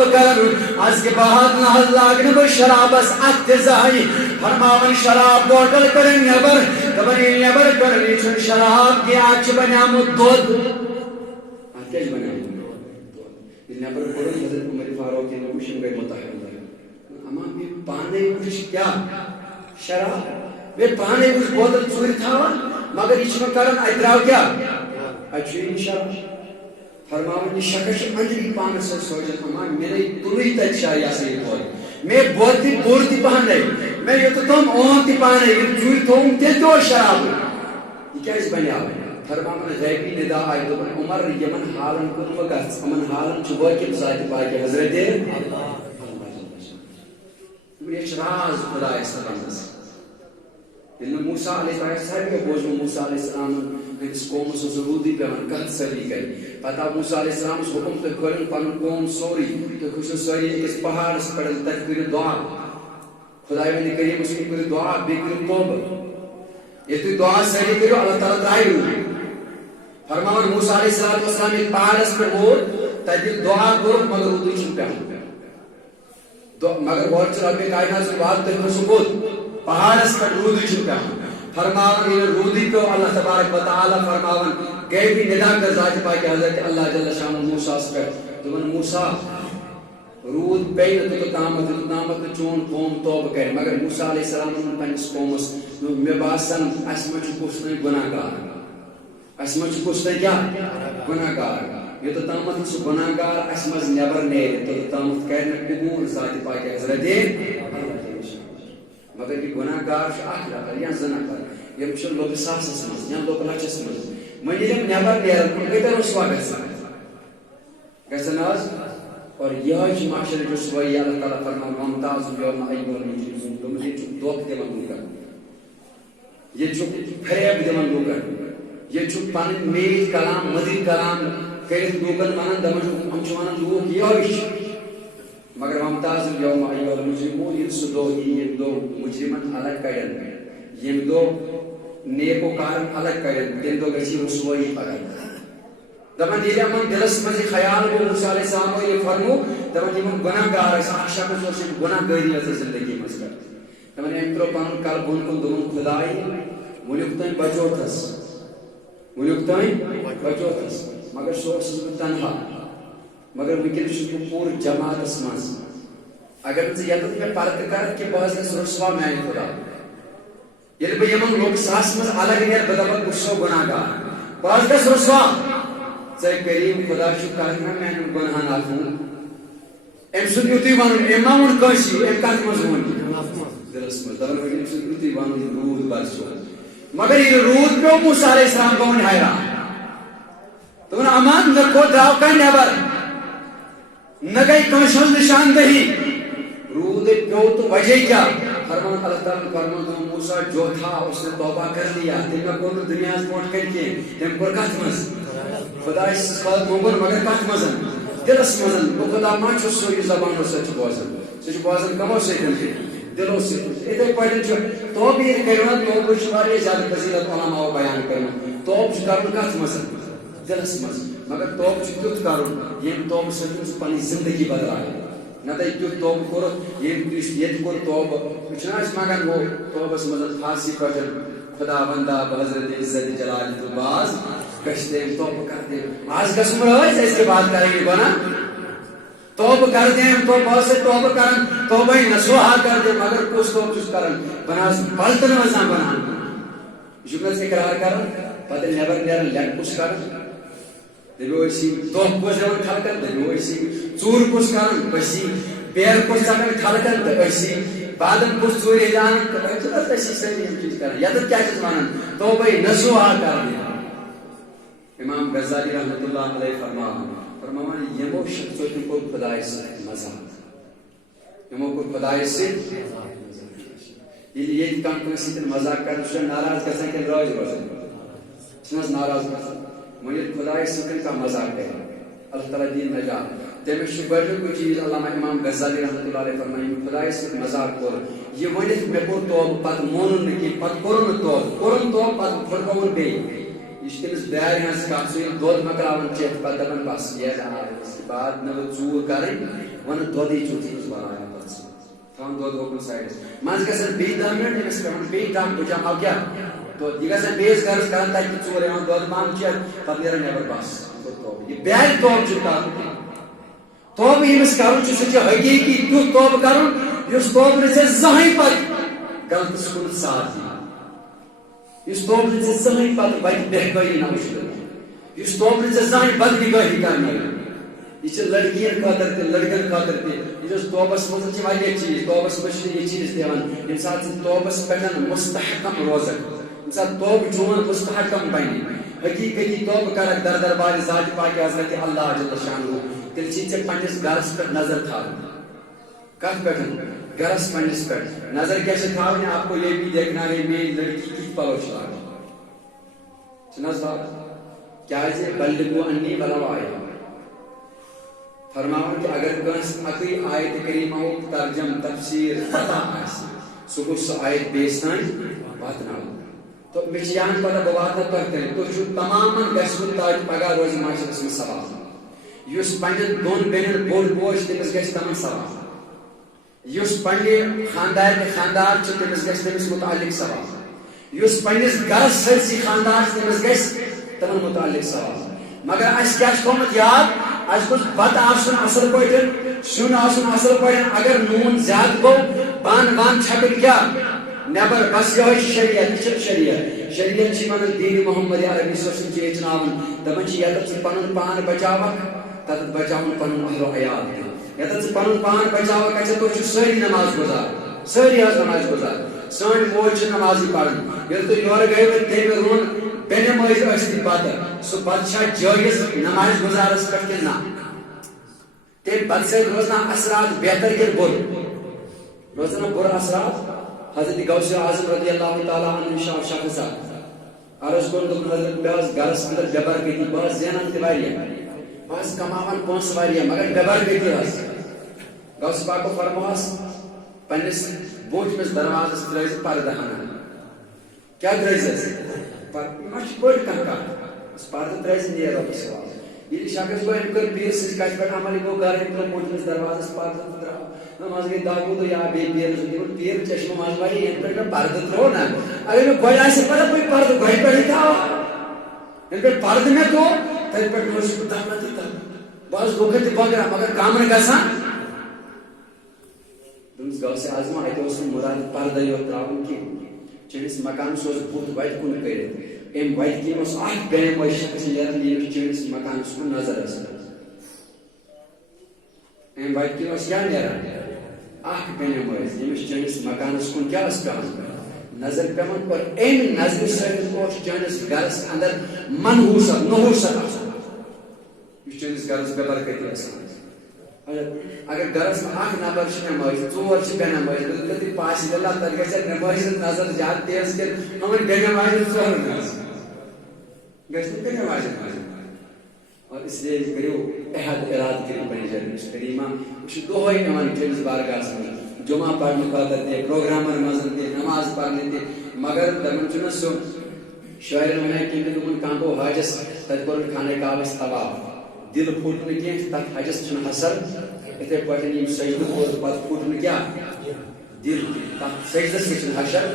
توبہ کرن از کے بعد نہ لاگن بہ شرابس اتزائی فرماون شراب بوتل کرن نیبر دپن ییٚلہِ نیبر کرن یہ چھُنہٕ شراب کینٛہہ اتھ چھُ بنیومُت دۄد اتھ کیٛاہ چھُ بنیومُت ییٚلہِ نیبر کوٚرُن حضرت عمر فاروق یِم وٕچھِنۍ گٔے مُتحر اما مےٚ پانے وٕچھ کیٛاہ شراب مےٚ پانے وٕچھ بوتل ژوٗرِ تھاوان مگر یہ چھُ مےٚ کران اتہِ درٛاو کیٛاہ اتہِ چھُ یہِ شراب فرماون یہ شخص اندری پانس سے سوچت اما میرے تلوی تک شاید ایسا ہی بول میں بہت ہی بور تی پہن رہی میں یہ تو تم اون تی پہن رہی یہ جوئی توم تے دو شراب یہ کیا اس بنیا ہوئے فرماون غیبی ندا آئی تو عمر یمن حالن کن مگس امن حالن چوبا کی ذات پاک حضرت یہ راز خدا استغفر ییٚلہِ موسیٰ علیہ السلام بوزو موسیٰ علیہ السلام ہندس قومس روٗدی پیوان کتھ سٲری کرِ پتہٕ آو موسیٰ علیہ السلام حکم تُہۍ کھٲلِو پنُن قوم سورُے تُہۍ کھٔسِو سٲری أکِس پہاڑس پٮ۪ٹھ تتہِ کٔرِو دعا خۄداے وندِ کریٖمس کُن کٔرِو دعا بیٚیہِ کٔرِو توبہٕ ییٚلہِ تُہۍ دعا سٲری کٔرِو اللہ تعالیٰ ترٛایہِ روٗد فرماون موسیٰ علیہ السلام ییٚلہِ پہاڑس پٮ۪ٹھ ووت تتہِ ییٚلہِ دعا کوٚر مگر روٗدٕے چھُنہٕ پیوان مگر گۄڈٕ چھُ رۄبِ کائنات سُنٛد وعدٕ تُہۍ کھٔسِو کوٚت پہاڑس پٮ۪ٹھ روٗدٕے چھُنہٕ پیوان فرماون یہ روٗدٕے پیو اللہ تبارک و تعالیٰ فرماون غیبی ندا کر ذات پاک حضرت اللہ جل شانہ موسیٰ پٮ۪ٹھ دوٚپُن موسیٰ روٗد پیٚیہِ نہٕ توٚتامتھ نہٕ چون قوم توبہٕ کرِ مگر موسیٰ علیہ السلام ووٚن پننِس قومس مےٚ باسان اسہِ منٛز چھُ کُس تانۍ گُناہ گار اسہِ منٛز چھُ کُس تانۍ کیٛاہ گُناہ گار یوٚتامتھ سُہ گُناہ گار اسہِ منٛز نٮ۪بر نیرِ توٚتامتھ کرِ نہٕ قبوٗل ذات پاک حضرت مگر یہ گناہ گار اکھ نفر یا زٕ نفر یم چھِ لوٚگ ساسس منٛز یا لوٚگ لچھس منٛز وۄنۍ ییٚلہِ یِم نٮ۪بر نیرن کۭتیاہ رسوا گژھن حظ اور یہے چھُ معاشرٕچ رسوٲیی اللہ تعالیٰ فرماون وامتاز اليوم ایھا المجرمون دوٚپمُت ییٚتہِ چھُ دھوکہٕ دِوان لوٗکن ییٚتہِ چھُ فریب دِوان لوٗکن ییٚتہِ چھُ پنٕنۍ میٖٹھۍ کلام مٔدٕرۍ کلام کٔرِتھ لوٗکن ونان دپان چھُ یِم چھِ ونان لوٗکھ یہے چھُ مگر وامتاز اليوم ایھا المجرمون ییٚلہِ سُہ دۄہ یی ییٚمہِ دۄہ مجرمن الگ کڑن ییٚمہِ دۄہ نیکوکارن الگ کڑن تمہِ دۄہ گژھِ رسوٲیی پگاہ دپان ییٚلہِ یِمن دلس منٛز یہِ خیال گوٚو موسیٰ علیہ السلام ییٚلہِ فرموو دپان یِمن گُناہ گار ٲسۍ اکھ شخص اوس یِم گُناہ گٲری ٲسۍ زندگی منٛز کران دپان أمۍ ترٛوو پنُن کلہٕ بۄن کُن دوٚپُن خۄداے وُنیُک تانۍ بچوتھس مگر سُہ اوسُس بہٕ تنہا مگر وٕنکیٚن چھُس بہٕ پوٗرٕ جماعتس منٛز اگر نہٕ ژٕ یتھ مےٚ پردٕ کرکھ کہِ بہٕ حظ گژھٕ رسوا میانہِ خۄدا ییٚلہِ بہٕ یِمن لوکساہس منٛز الگ نیرٕ بہٕ دپکھ بہٕ چھُسو گُناہ گار بہٕ حظ گژھٕ رسوا ژےٚ کریٖم خۄدا چھُ کرکھ نا میانٮ۪ن گۄنہن عفوٗ أمۍ سُنٛد یُتُے ونُن أمۍ ما ووٚن کٲنٛسہِ أمۍ کتھ منٛز ووٚن دلس منٛز دپان أمۍ سُنٛد یُتُے ونُن روٗد برسو مگر ییٚلہِ روٗد پیوٚو موسیٰ علیہ السلام گوٚو وۄنۍ حیران دوٚپُن امان نہ کوٚت درٛاو کانٛہہ نٮ۪بر نہ گٔے کٲنٛسہِ ہٕنٛز نِشاندہی روٗدے پیوٚو تہٕ وجہ کیٛاہ فرمان اللہ تعالیٰ فرمان دوٚپُن موسیٰ جو تھا اس نے توبہ کر لیا تٔمۍ مہ کوٚر نہٕ دُنیاہس برونٛٹھ کَنہِ کینٛہہ تٔمۍ کوٚر کتھ منٛز خۄداے سٕنٛز پتہٕ موٚنٛگُن مگر کتھ منٛز دلس منٛز بہٕ خۄدا ما چھُس سُہ یُس زبانو سۭتۍ چھُ بوزان سُہ چھُ بوزان کمو سۭتۍ تہِ دلو سۭتۍ یِتھے پٲٹھۍ چھُ توبہٕ ییٚلہِ کٔرِو نا توبہٕ چھُ واریاہ زیادٕ فضیلت علماءو بیان کٔرمٕژ توبہٕ چھُ کرُن کتھ منٛز دلس منٛز مگر توبہٕ چھُ تیُتھ کرُن ییٚمہِ توبہٕ سۭتۍ سُہ پنٕنۍ زندگی بدلایہِ نتہٕ تیُتھ توبہٕ کوٚرُکھ ییٚتہِ کوٚر توبہٕ چھُنہ أسۍ منگان گوٚو توبس منٛز فارسی پٲٹھۍ خدا بندہ بحضرت عزت جلال تو باز گژھِ تٔمۍ توبہٕ کر دٔمۍ آز گژھُن ٲسۍ أسۍ کے بعد کریں گے بنا توبہٕ کر دٔمۍ تو بہٕ ٲسٕے توبہٕ کران توبے نصوحا کر دے مگر کُس توبہٕ چھُس کران بہٕ نہ حظ پلٹن منٛز نہ بنان یہِ چھُ مےٚ اقرار کران پتہٕ نٮ۪بر نیران لٮ۪کہٕ کُس کران دٔپِو أسی دۄہ کُس دِوان خلقن دٔپِو أسی ژوٗر کُس کران أسی بیر کُس ژٹان خلقن تہٕ أسی بادم کُس ژوٗرِ ہیٚتہِ انان تہٕ أسی سٲری یِم چیٖز کران یتھ کیٛاہ چھِس ونان توبے نصوحا کر دے امام غزالی رحمۃ اللہ علیہ فرماوان یمو شخصو تہِ کوٚر خۄدایس سۭتۍ مذاق یمو کوٚر خۄدایس سۭتۍ ییٚلہِ ییٚتہِ کانٛہہ کٲنٛسہِ سۭتۍ مذاق کرِ سُہ چھُ ناراض گژھان کِنہٕ رٲضۍ روزان چھُنہٕ حظ ناراض گژھان وۄنۍ ییٚلہِ خۄدایس سۭتۍ کانٛہہ مذاق کرِ اللہ تعالیٰ دِیِن نجات تٔمِس چھُ گۄڈنیُکُے چیٖز علامہ امام غزالی رحمۃ اللہ علیہ فرماوان ییٚمۍ خۄدایس سۭتۍ مذاق کوٚر یہِ ؤنِتھ مےٚ کوٚر توبہٕ پتہٕ مونُن نہٕ کینٛہہ پتہٕ کوٚرُن نہٕ توبہٕ کوٚرُن توبہٕ پتہٕ پھٕٹرووُن بیٚیہِ یہ تمس بیار ہز کت سو دھد مکلاون چیت پہ دپان بس یہ اس کے بعد نہ ژور کریں ون دودی چوتس بنایا تھان دود اوپن سائڈس مز گھن بی 10 منٹ امس پہ بی ٹاک بچا کیا دود یہ گھن بیس گرس کران تک ژور یوان دود مان چیت پتہ نیران نیبر بس یہ بیار توب کر توب یمس کرن سہ حقیقی تیت توب کرن اس توب نہ زہن پتہ غلط سکون ساتھ دی اس توب نہ زہن پتہ وتہ بہکٲری نوشد اس توب نہ زہن بدنگاہی کرنے یہ لڑکین خاطر تہ لڑکن خاطر تہ یہ توبس مز واریاہ چیز توبس مز یہ چیز دِوان ییٚمہِ ساتہٕ ژٕ توبس پٮ۪ٹھ مستحکم روزکھ ییٚمہِ ساتہٕ توبہٕ چون مستحکم بنہِ حقیقتی توبہ کرکھ در دربار ذات پاک حضرت اللہ جل شانہ تیل چھ ژےٚ پننس گرس پٮ۪ٹھ نظر تھاوٕنۍ کتھ پٮ۪ٹھ گرس پننس پٮ۪ٹھ نظر کیٛاہ چھِ تھاوٕنۍ آپ کو یہ بھی دیکھنا ہے میری لڑکی کِتھ پلو چھِ لاگان چھُنہ حظ بات کیٛازِ بلغوا عنی ولو آیہ فرماون کہ اگر کٲنٛسہِ اکٕے آیت کریمہ ترجم تفسیر پتہ آسہِ سُہ گوٚژھ سۄ آیت بیٚیِس تانۍ واتناوُن تو مےٚ چھِ یہن پتہ بہٕ واتناو تۄہہِ تانۍ تُہۍ چھِو تمامن گژھِ تاکہِ پگاہ روزِ معاشرس منٛز ثواب یُس پننٮ۪ن دۄن بیٚنٮ۪ن بوٚڑ بوے چھُ تٔمِس گژھِ تمن ثواب یُس پننہِ خاندارنہِ خاندار چھُ تٔمِس گژھِ تٔمِس متعلق ثواب یُس پننِس گرس سٲرسٕے خاندار چھُ تٔمِس گژھِ تمن متعلق ثواب مگر اسہِ کیٛاہ چھُ تھوٚمُت یاد اس گوٚژھ بتہٕ آسُن اصل پٲٹھۍ سیُن آسُن اصل پٲٹھۍ اگر نوٗن زیادٕ گوٚو بانہٕ وانہٕ چھکٕنۍ کیٛاہ نیبر بس یہ شریعت یہ شریعت شریعت چھ ونان دین محمد عربی صلی اللہ علیہ وسلم دپان چھ یتھ پنن پان بچاوک تت بچاون پنن اہل و عیال یتھ پنن پان بچاوک اچھا تو ساری نماز گزار ساری حظ نماز گزار سٲنۍ موج چھِ نمازی پران ییٚلہِ تُہۍ یورٕ گٔیوٕ تٔمۍ روٚن بیٚنہِ مٲج ٲسۍ تہِ پتہٕ سُہ بتہٕ چھا جٲیز نماز گزارس پٮ۪ٹھ کِنہٕ نہ تمہِ بتہٕ سۭتۍ روزنا اثرات بہتر کِنہٕ بُرٕ روزنا بُرٕ اثرات حضرت غوث اعظم رضی اللہ تعالیٰ عنہ شخص عرض کور حضرت بہت گرس اندر بےبرکتی بہت زینان تہ واریاہ بہت کماوان پونسہٕ واریاہ مگر بےبرکتی حظ غوث پاکو فرموہس پننس بوٗٹھمِس دروازس ترٲیزِ پردٕ ہنا کیٛاہ ترٲیزس ما چھِ بٔڑ کانٛہہ کتھ پردٕ ترٲیزِ نیر رۄبس حوالہٕ ییٚلہِ شخص گوٚو أمۍ کٔر پیٖر سٕنٛزِ کتھِ پٮ۪ٹھ عمل یہِ گوٚو گرٕ أمۍ ترٛوو بوٗٹھمِس دروازس پردٕ تہٕ درٛاو نماز گٔے 10 دۄہ یا بیٚیہِ پیٖرس دیُن پیٖر چشمہٕ منٛز واریاہ ییٚمہِ پٮ۪ٹھ مےٚ پردٕ ترٛوو نا اگر مےٚ گۄڈٕ آسہِ پتہ بہٕ پردٕ گۄڈٕ پٮ۪ٹھٕے تھاوٕ ییٚلہِ پٮ۪ٹھ پردٕ مےٚ ترٛوو تتہِ پٮ۪ٹھ روزٕ بہٕ دَپان تہٕ بہٕ حظ گوٚو تہِ بغرا مگر کم نہٕ گژھان دوٚپمَس غوثِ اعظم اتہِ اوس نہٕ مُراد پردے یوت ترٛاوُن کینٛہہ چٲنِس مکانس اوس بُتھ وتہِ کُن کٔرِتھ امہِ وتہِ کِنۍ اوس اکھ بے شخص نیران ییٚمِس چٲنِس مکانس کُن نظر ٲس امہِ وتہِ کِنۍ اوس کیٛاہ نیران اکھ بے ییٚمِس چٲنِس مکانس کُن کیٛاہ ٲس پیٚوان نظر پیٚوان اور امہِ نظرِ سۭتۍ اوس چٲنِس گرس اندر منحوٗست نحوٗست آسان یُس چٲنِس گرس بے برکتی آسان اگر گرس منٛز اکھ نفر چھُ نمٲزی 4 چھِ بے نمٲزی تہِ پاسہِ اللہ تتہِ گژھِ نمٲزی ہٕنٛز نظر زیادٕ تیز کٔرِتھ یِمن بے نمازٮ۪ن 4 گژھِ نہٕ بے نمازٮ۪ن منٛز اور اس لیے کٔرِو عہد ارادٕ کٔرِو پننہِ جنس کریٖمہ یہِ چھُ دۄہے یِوان چٲنِس بارگاہس منٛز جمعہ پرنہٕ خٲطرٕ تہِ پروگرامن منٛز تہِ نماز پرنہِ تہِ مگر دپان چھُنہ سُہ شٲعرن ونان کینٛہہ دوٚپُن کانٛہہ گوٚو حجس تتہِ کوٚرُن خانہ کعبس طواف دل پھُٹ نہٕ کینٛہہ تتھ حجس چھُنہٕ حسر یِتھے پٲٹھۍ یِم سجدٕ کوٚر پتہٕ پھُٹ نہٕ کیٛاہ دل تتھ سجدس تہِ چھُنہٕ حشر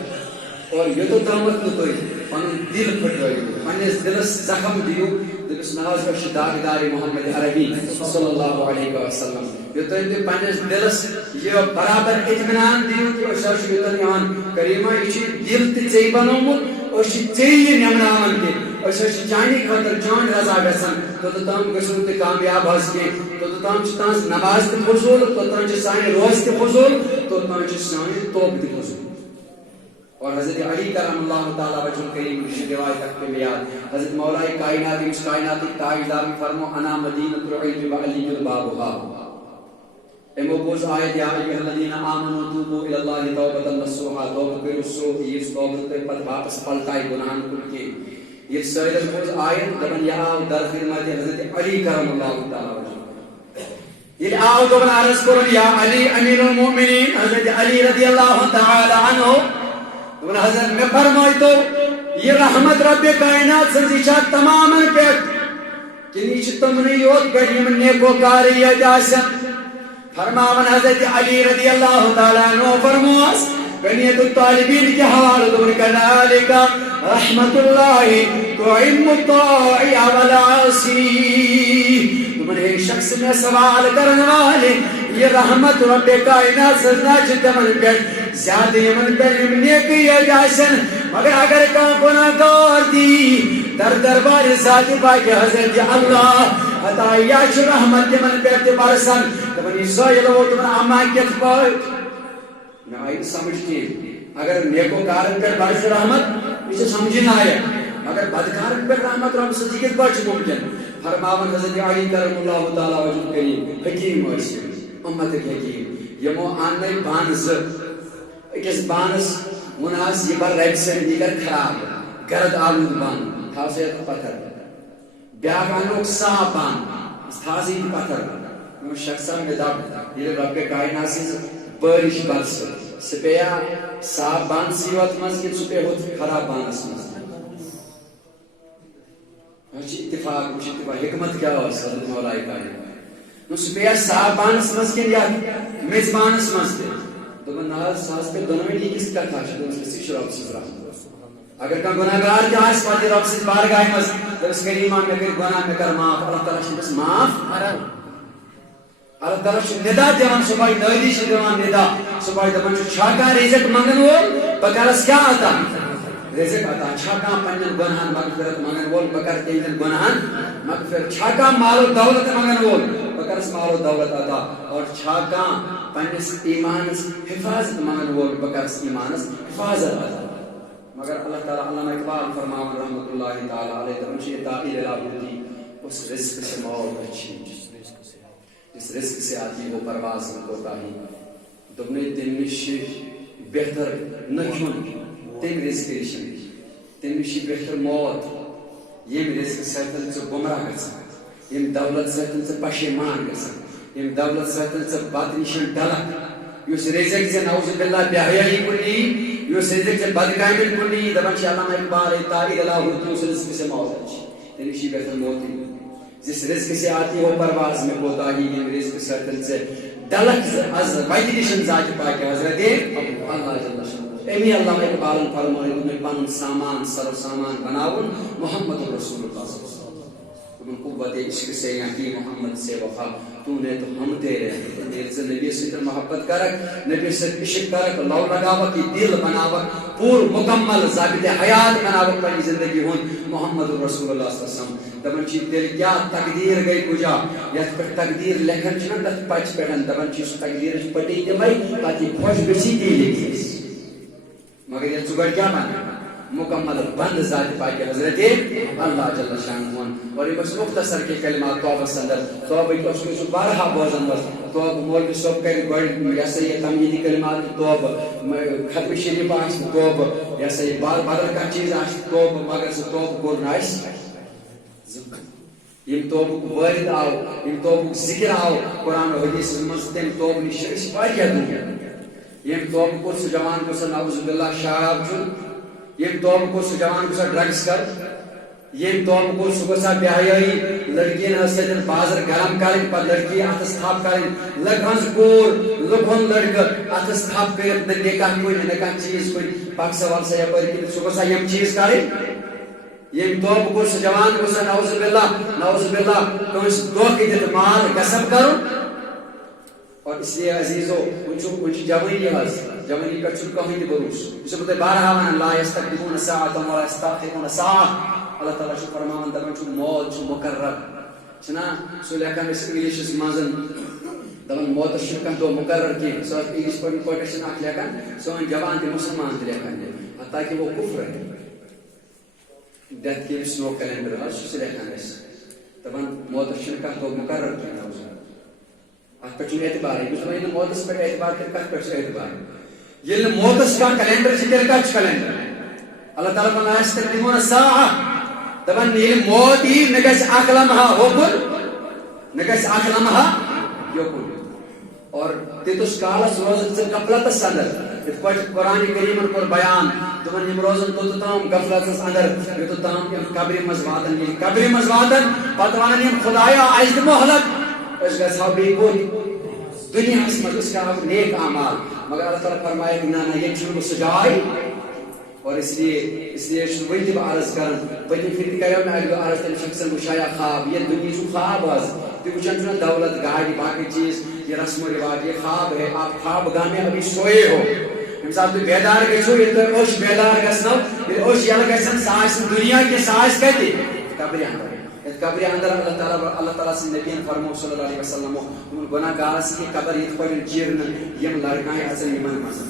اور یوٚتتھ تامتھ نہٕ تُہۍ پنُن دل پھٕٹرٲیِو پننِس دلس زخم دِیِو دٔپِس نہ حظ أسۍ چھِ داغدارِ محمد عربی صلی اللہ علیہ وسلم یوٚتانۍ تُہۍ پننِس دلس یہِ برابر اطمینان دِیِو کہِ أسۍ حظ چھِ یوٚتن یِوان کریٖمہ یہِ چھُ دل تہِ ژےٚ بنومُت أسۍ چھِ ژےٚ یہِ نمراوان تہِ أسۍ حظ چھِ چانہِ خٲطرٕ چٲنۍ رضا گژھان توٚتتھ تام گٔژھِو نہٕ تُہۍ کامیاب حظ کینٛہہ توٚتتھ تام چھِ تُہنٛز نماز تہِ فضوٗل توٚتتھ تام چھِ سانہِ روزٕ تہِ فضوٗل توٚتتھ تام چھِ سٲنۍ توبہٕ تہِ فضوٗل اور حضرت علی کرم اللہ تعالیٰ وجہ کریم کی روایت رکھتے میں یاد حضرت مولائے کائنات اس کائنات کی تاجدار فرمو انا مدینۃ العلم وعلی البابها امو بوز آیت یا ایھا الذین آمنوا توبوا الی اللہ توبۃ نصوحا توبہ کرو سو اس توبہ تے پتہ واپس پلٹائے گناہن کن کے یہ سائر بوز آیت دبن یا در خدمت حضرت علی کرم اللہ تعالیٰ وجہ یہ آو دبن عرض کرو یا علی امیر المؤمنین حضرت علی رضی اللہ تعالی عنہ حضرت میں فرمائی تو یہ رحمت رب کائنات سنزی تمام پیٹ کہ تمہیں یوت پہ نیکو کاریت آسن فرماون حضرت علی رضی اللہ تعالیٰ عنہ فرموس بنیت الطالبین کی حوالہ دور کذالک رحمت اللہ تعم الطاعی والعاصی تمہیں شخص میں سوال کرنے والے یہ رحمت رب کائنات سزنا چتمن پیٹ زیادہ یمن پر نیکی آسن مگر اگر کا گناہ کار دی در دربار ذات پاک حضرت اللہ حتا یا رحمت من پیٹ برسن تمہیں سوئل وہ تمہیں امان کت پاک میں آئی سمجھتی اگر نیکو کارن پر برس رحمت اسے سمجھنا آیا مگر بدکارن پر رحمت رب صدیقت بچ ممکن فرماون حضرت علی کرم اللہ تعالیٰ وجود کریم حکیم ویسی امت حکیم یمو آنائی بانز اکس بانس مناس یہ بر ریب سے دیگر خراب گرد آلود بان تھا سے پتھر بیاگ آنوک صاحب بان تھا پتھر میں شخصا میں دب یہ رب کائنات سے بارش برس سپیا صاحب بان سیوت مز کہ سپے ہوت خراب بانس مز اتفاق حکمت کیا ہو حضرت مولا کائنات نو سپیا صاحب بانس مز کہ یا میزبانس مز دے دبن ناز ساز پہ دونوں میں کس کا تھا شدن کسی شراب سے رحمت اگر کا گناہگار کے آس پاتی رب سے بارگاہ مز تو اس کریمان میں کہ گناہ میں کر معاف اللہ تعالیٰ شد بس معاف اللہ تعالیٰ شد ندا دیوان صبحی نادی شد دیوان ندا صبحی دبن شد چھاکا رزق منگن وول بکرس کیا آتا رزق آتا چھاکا پنجن گناہن مغفرت منگن وول بکر تینجن گناہن مغفرت چھاکا مال و دولت منگن وول بکرس مال و دولت آتا اور چھاکا پنجس ایمانس حفاظت منگن وول بکرس ایمانس حفاظت آتا مگر اللہ تعالیٰ علامہ اقبال فرماون رحمت اللہ تعالیٰ علیہ تمشی تعیل الابودی اس رزق سے موت اچھی جس رزق سے آتی وہ پرواز میں ہوتا ہی دبنے تنشی بہتر نکھن تم رزق ریشن تنشی بہتر موت یم رزق سیتن سے گمراہ گسن یم دولت سیتن سے پشیمان گسن یم دولت سیتن سے بادنشن ڈلک یس رزق سے نعوذ باللہ بیاہی کلی یس رزق سے بدکائمن کلی دبن شاء اللہ اقبال تعالی اللہ ہوتی اس رزق سے موت اچھی تنشی بہتر موتی جس رزق سے آتی وہ پرواز میں ہوتا ہی یم رزق سیتن سے ڈلک از ویدنشن ذات پاک حضرت اللہ جل شانہ امی اللہ اقبال فرمائے تمہیں پن سامان سر سامان بناون محمد رسول اللہ صلی اللہ علیہ وسلم تمہیں قوت عشق سے یعنی محمد سے وفا تو نے تو ہم دے رہے ہیں سے نبی سے محبت کرک نبی سے عشق کرک لو لگاوک کی دل بناوک پور مکمل ضابط حیات بناوک پنی زندگی ہون محمد رسول اللہ صلی اللہ علیہ وسلم دبن چی دل کیا تقدیر گئی کجا یت پر تقدیر لکھن چھنا تت پچ پیٹن دبن چی تقدیر پٹی دمائی تاکہ خوش بسی دی لکھیس مگر یہ چگڑ کیا بنا مکمل بند ذات پاک حضرت اللہ جل شانہ اور یہ بس مختصر کے کلمات توبہ سندر توبہ کی اس میں بارہا بوزن بس توبہ مولوی صاحب کر گوڑ یا سے یہ تمہیدی کلمات توبہ ختم شریف آس توبہ یا سے بار بدل کا چیز آس توبہ مگر سے توبہ کو نائس یم توبہ کو وارد آو یم توبہ کو ذکر آو قرآن و حدیث مستم توبہ نشرش واریہ دنیا یم توبہ کو سے جوان کو سے نعوذ باللہ شراب چھن یم توبہ کو سے جوان کو سے ڈرگز کر یم توبہ کو سے گسا بیاہی لڑکی نے سیدن بازر گرم کریں پر لڑکی اتستھاپ کریں لگھنز کور لگھن لڑک اتستھاپ کریں نکاح کوئی نکاح چیز کوئی پاک سوال سے یا پر کی سو گسا یم چیز کریں یم توبہ کو سے جوان کو سے نعوذ باللہ کنس دوکی دیت مال گسب کرو اور اس لیے عزیزو کچھ جوانی حض جوانی کا چھو کہیں دی بروس اسے بتے بارہا من لا یستقدمون ساعتا ولا یستاخرون ساعہ اللہ تعالیٰ چھو فرمان دبن چھو موت چھو مقرر چھنا سو لیکن اس انگلیش اس مازن دبن موت شرکن تو مقرر کی سو انگلیش پر کوٹیشن آکھ لیکن سو ان جوان دی مسلمان دی لیکن حتیٰ کہ وہ کفر ہے ڈیتھ کی سنو کیلنڈر ہے سو لیکن اس دبن موت شرکن تو مقرر کی نوزن پچھو اعتبار ہے کچھ میں موتس پر اعتبار کر پچھو اعتبار ہے یہ موتس کا کیلنڈر سے کل کچھ کیلنڈر اللہ تعالیٰ کو ناس تقدیمون ساعہ دبن یہ موت ہی نگس اقلمہا ہوکل نگس اقلمہا یوکل اور تیتس کالس روزن غفلتس اندر یت پہ قرآن کریمن کور بیان دپن یم روزن توتام غفلتس اندر یوتام قبر مز واتن یہ قبر مز واتن پتہ ونن یم خدایا اس دمو ہلک اس گژھو بیٚیہِ کُن دنیاہس منٛز أسۍ کرو نیک اعمال مگر اللہ تعالیٰ فرمائے نہ یہ چھُنہٕ سُہ جاے اور اس لیے وۄنۍ تہِ بہٕ عرض کران پٔتمہِ پھِرِ تہِ کریو مےٚ اکہِ دۄہ عرض تٔمۍ شخصن بہٕ شایا خواب یہ دنیا چھُ خواب حظ تُہۍ وٕچھان چھُو نہ دولت گاڑِ باقٕے چیز یہ رسم و رواج یہ خواب ہے آپ خواب گاہ میں ابھی سوئے ہو ییٚمہِ ساتہٕ تُہۍ بیدار گٔژھِو ییٚلہِ تۄہہِ أچھ بیدار گژھنو ییٚلہِ أچھ یلہٕ گژھن سۄ آسہِ دُنیا کہِ سۄ آسہِ کتہِ قبرِ اندر یتھ قبرِ اندر اللہ تعالیٰ سٕنٛدۍ نبیَن فرمو صلی اللہ علیہ وسلم تِمن گۄناہ گارس یہِ قبر یِتھ پٲٹھۍ چیرنہٕ یِم لڑکایہِ اژن یِمن منٛز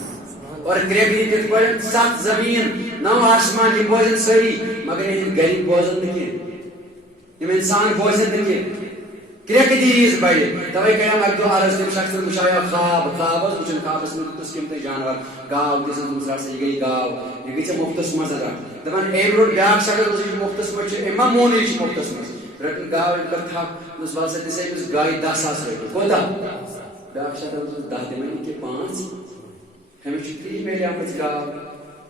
اور کرٛیٚکہٕ یِتھ یِتھ پٲٹھۍ 7 زمیٖن 9 آسمان یِم بوزن سٲری مگر یِہٕنٛدۍ گرِکۍ بوزن نہٕ کینٛہہ یِم انسان بوزن نہٕ کینٛہہ کرٛیٚکہٕ دیٖژ بڑِ توے کریٚم اکہِ دۄہ عرض تٔمۍ شخصن بہٕ شایا خواب حظ وٕچھُن خوابس منٛز دِتُس کٔمۍ تانۍ جانور گاو دِژٕس دوٚپُس رٹ سا یہِ گٔے گاو یہِ گٔے ژےٚ مُفتس منٛز رٹ دپان أمۍ روٚٹ بیٛاکھ شخص دوٚپُس یہِ چھُ مُفتس منٛز چھُ أمۍ ما مونُے یہِ چھُ مُفتس منٛز رٔٹٕن گاو أمۍ کٔر تھپھ دوٚپُس وَل سا دِسا أمِس گایہِ 10,000 رۄپیہِ کوتاہ بیٛاکھ شخص دوٚپُس 10 دِمے کہِ 5 أمِس چھُ فری میلیمٕژ گاو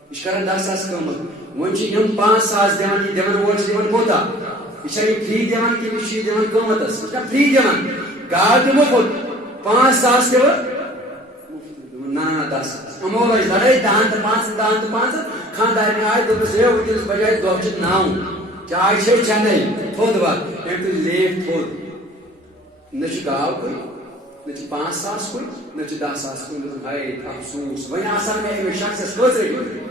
یہِ چھُ کران 10,000 قۭمتھ وۄنۍ چھِ یِم 5,000 دِوان یہِ دِوان وول چھِ دِوان کوتاہ یہ فری دِوان کِنہٕ یہِ چھُ دِوان قۭمتس یہِ چھُنہ فری دِوان گاو تہِ مُفت 5,000 تہِ نہ 10,000 یِمو لٲج لڑٲے 10 تہٕ 5 خاندارنہِ آیہِ دوٚپُس ہے وٕنکیٚنس بجاے دۄہ چھِ 9 چاے چھے چٮ۪نے تھوٚد وَد أمۍ تُج لیٖف تھوٚد نہ چھُ گاو کُنہِ نہ چھُ 5,000 کُنہِ نہ چھُ 10,000 کُنہِ دوٚپُن ہاے افسوٗس وۄنۍ آسان مےٚ أمِس شخصس کٔژ رۄپیہِ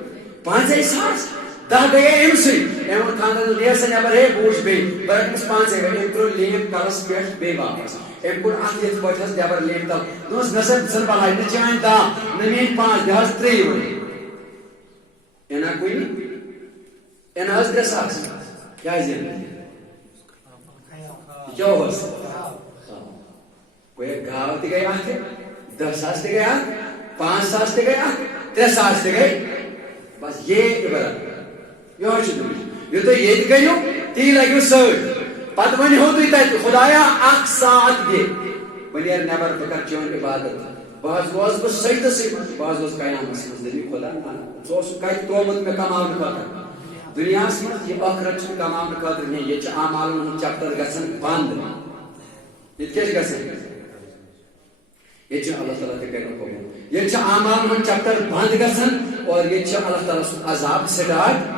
50,000 10 گٔیے أمۍ سٕے أمۍ ووٚن خاندارنس نیرٕ سا نٮ۪بر ہے بہٕ وٕچھِ بیٚیہِ بہٕ رٹہٕ أمِس 5 رۄپیہِ أمۍ ترٛوو لیٖف کلس پٮ۪ٹھ بیٚیہِ واپس أمۍ کوٚر اتھ یِتھ پٲٹھۍ حظ نٮ۪بر لیٖف تل دوٚپُس مےٚ سا ژھٕن بلاے نہ چٲنۍ داہ نہ میٲنۍ 5 دِ حظ 3 ؤری اِنا کُنہِ اِنا حظ 3 ساس کیٛازِ یہِ کیٛاہ اوس گویا گاو تہِ گٔے اتھِ 10 ساس تہِ گٔے اتھ 5 ساس تہِ گٔے اتھ 3 ساس تہِ گٔے بس یہ عبارت یہ چھُ دُنیا یہِ تُہۍ ییٚتہِ گٔیِو تی لگِو سۭتۍ پتہٕ ؤنِو تُہۍ تتہِ خدایا 1 ساتھ دِ بہٕ نیرٕ نٮ۪بر بہٕ کرٕ چٲنۍ عبادت بہٕ حظ روزٕ بہٕ سجدسٕے منٛز بہٕ حظ روزٕ قیامس منٛز دٔپہِ خدا نہ ژٕ اوسُکھ کتہِ ترومُت مےٚ کماونہٕ خٲطرٕ دُنیاہس منٛز یہِ ٲخرت چھُنہٕ کماونہٕ خٲطرٕ کینٛہہ ییٚتہِ چھُ اعمالن ہُنٛد چپٹر گژھان بنٛد ییٚتہِ کیٛاہ چھُ گژھان ییٚتہِ چھُ اللہ تعالیٰ تہِ کرِ قبوٗل ییٚتہِ چھُ اعمالن ہُنٛد چپٹر بنٛد گژھان اور ییٚتہِ چھُ اللہ تعالیٰ سُنٛد عذاب سٹارٹ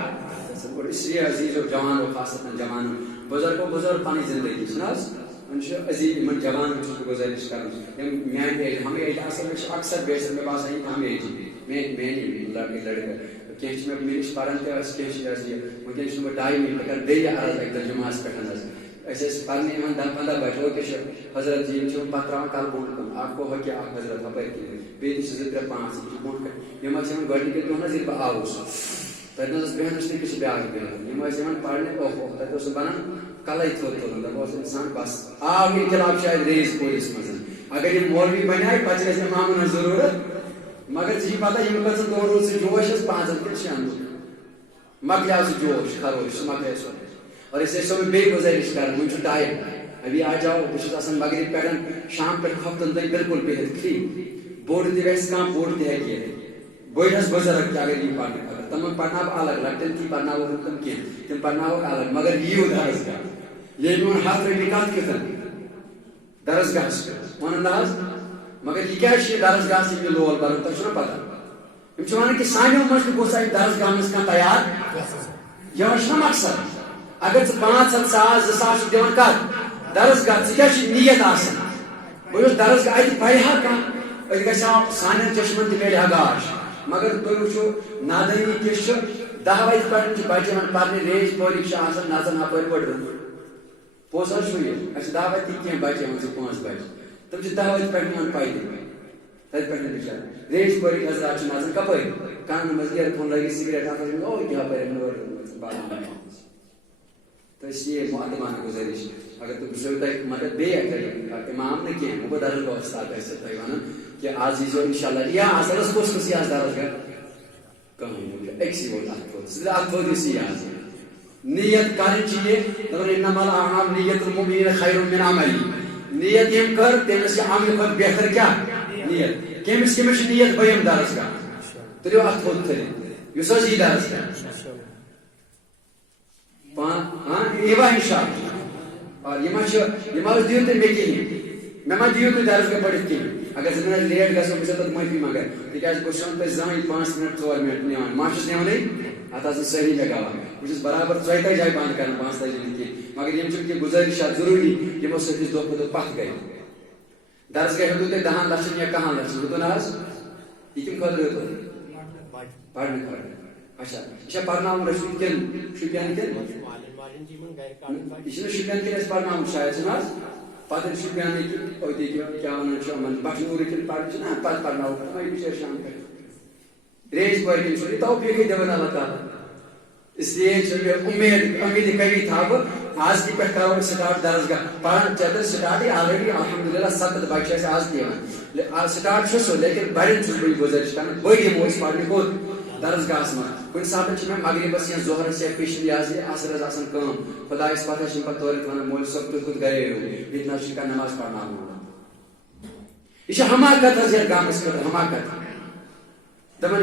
اور اس لیے عزیزو جوانو خاصتاً جوانو بزرگو بزرگ پنٕنۍ زندگی چھُنہ حظ وۄنۍ چھُ عزیز یِمن جوانن چھُس بہٕ گُزٲرِش کران یِم میانہِ ایج ہم ایج اصل مےٚ چھُ اکثر بیشتر مےٚ باسان یِم ہم ایجی میٲنی لڑکہٕ کینٛہہ چھِ مےٚ نِش پران تہِ ٲسۍ کینٛہہ چھِ حظ یہِ وٕنکیٚن چھُس بہٕ ٹایم بہٕ کرٕ بیٚیہِ عرض اکہِ دۄہ جُمعہس پٮ۪ٹھ حظ أسۍ ٲسۍ پرنہِ یِوان 10-15 بچہِ اوکے چھِ حضرت یِم چھِ پتہٕ تراوان کلہٕ بۄن کُن اکھ گوٚو ہۄکہِ اکھ حضرت ہپٲرۍ کِنۍ بیٚیہِ تہِ چھِ 2-3-5 یِم چھِ بۄن کَنہِ یِم ٲسۍ یِوان گۄڈنِکہِ دۄہ حظ ییٚلہِ بہٕ آوُس تتہِ نہ حظ بیٚہنَس نہٕ کہِ بیٛاکھ بیٚہوان یِم ٲسۍ یِوان پرنہِ اوہ تتہِ اوس نہٕ بنان کلے تھوٚد تُلُن دپان اوس اِنسان بس آو اِنقلاب شاید ریز پوٗرِس منٛز اگر یِم مولوی بنے پتہٕ چھِ اَسہِ اِمامن ہٕنٛز ضروٗرت مگر ژےٚ چھِ پتہ یِم کٔژن دۄہن روٗد سُہ جوش حظ 5 کِنہٕ 6 دۄہن مۄکلیو سُہ جوش خروش سُہ مۄکلیو سورُے اور أسۍ ٲسۍ سۄ بیٚیہِ گُزٲرِش کران وۄنۍ چھُ ٹایم ابھی آ جاؤ بہٕ چھُس آسان مغرب پٮ۪ٹھ شام پٮ۪ٹھ ہفتن تانۍ بِلکُل بِہِتھ فری بوٚڑ تہِ گژھِ کانٛہہ بوٚڑ تہِ ہیٚکہِ یِتھ بٔڑۍ حظ بُزرگ تہِ اگر یِم پرنہٕ خٲطرٕ تِمن پرناو بہٕ الگ لۄکٹٮ۪ن تی پرناوہوکھ نہٕ تِم کینٛہہ تِم پرناوہوکھ الگ مگر یِیِو درسگاہ ییٚلہِ میون 100 رۄپیہِ کتھ کِتن درسگاہس پٮ۪ٹھ وَنان نہ حظ مگر یہِ کیٛازِ چھُ یہِ درسگاہس یہِ لول برُن تۄہہِ چھُنہ پتہ یِم چھِ ونان کہِ سانیو منٛز تہِ گوٚژھ اَتہِ درسگاہ منٛز کانٛہہ تیار یِہوے چھُنہ مقصد اگر ژٕ 500 ساس 2,000 چھُکھ دِوان کتھ درسگاہ ژٕ کیٛاہ چھُ نیت آسان بہٕ چھُس درسگاہ اَتہِ پرِ ہا کانٛہہ أتۍ گژھِ ہا سانٮ۪ن چشمن تہِ میلہِ ہا گاش مگر تُہۍ وٕچھِو نادٲنی کِژھ چھِ 10 بجہِ پٮ۪ٹھ چھِ بچہِ یِوان پرنہِ ریج پورِکۍ چھِ آسان نژان ہپٲرۍ پٔڑوُن پوٚز حظ چھُ یہِ اَسہِ چھِ 10 بجہِ تہِ کینٛہہ بچہِ یِوان 2-5 بجہِ تِم چھِ 10 بجہِ پٮ۪ٹھ نِوان پیدٔلۍ تتہِ پٮ۪ٹھ بِچار ریج پورِکۍ حضرات چھِ نژان کپٲرۍ کانن منٛز اِیر فون لٲگِتھ سِگریٹ ہتھ او یہِ ہپٲرۍ تو اس لیے معلمانہ گزٲرِش اگر تُہۍ بہٕ تۄہہِ مگر بیٚیہِ اکھ اِمام نہٕ کینٛہہ وۄنۍ گوٚو درسگاہ اُستاد ٲسۍ تۄہہِ ونان کہِ آز ییٖزیو اِنشاءاللہ یا اصلس کُس کُس یہِ آز درسگاہ کٕہٕنۍ أکسٕے ووت اَتھ تھوٚد سُہ اَتھ تھوٚد یُس یہِ آز نیت کرٕنۍ چھِ یہِ دپان اِنما الاعمال نیت المؤمنین خیر من عملی نیت یم کر تمس عمل کھت بہتر کیا نیت کمس نیت بیم درس گاہ تلیو ات تھوت تھلت اس یہ درس گاہ ایوا انشاءاللہ اور یہ دیو تھی مے کہین مے ما دیو تھی درس گاہ پڑھت کہین اگر ز منٹ لیٹ گھو بہت تک معافی منگا تاز بہت تھی زہن 5 منٹ 4 منٹ نوان ماشس نونے ات آس صحیح مے گواہ بہت برابر 14 جائے بند کر 5 کہین مگر یم کی گزارشات ضروری یمو سی دہ کھت پتھ گئی درس گاہ ہوں تھی 10 لچھن یا 10 لچھن ہوں آج یہ کم خطر پڑھنے خطر اچھا یہ پڑھن رسول کن شپین کن یہ شپین کن پڑھن شاید آج پتہ شپین کیا ونان بٹنور کن پڑھنا پتہ پڑھنا بچار شام کر ریج پور کن یہ توفیق دن اللہ تعالیٰ اس لیے امید کمی تھو آج کی پہ کرو سٹارٹ درس گاہ پڑھن چتر سٹارٹ آلریڈی الحمدللہ 7 بچہ آج دان سٹارٹ سو لیکن بڑن بہت گزارش کر بڑی موس پڑھنے کوت درس گاہس من کن سات میں مغربس یا ظہرس یا پچھلی اثر آن خدائس پتہ پہ تورت ونان مول صبح تھی کھت گرے یہ نا نماز پڑھنا یہ حماقت حماقت دپان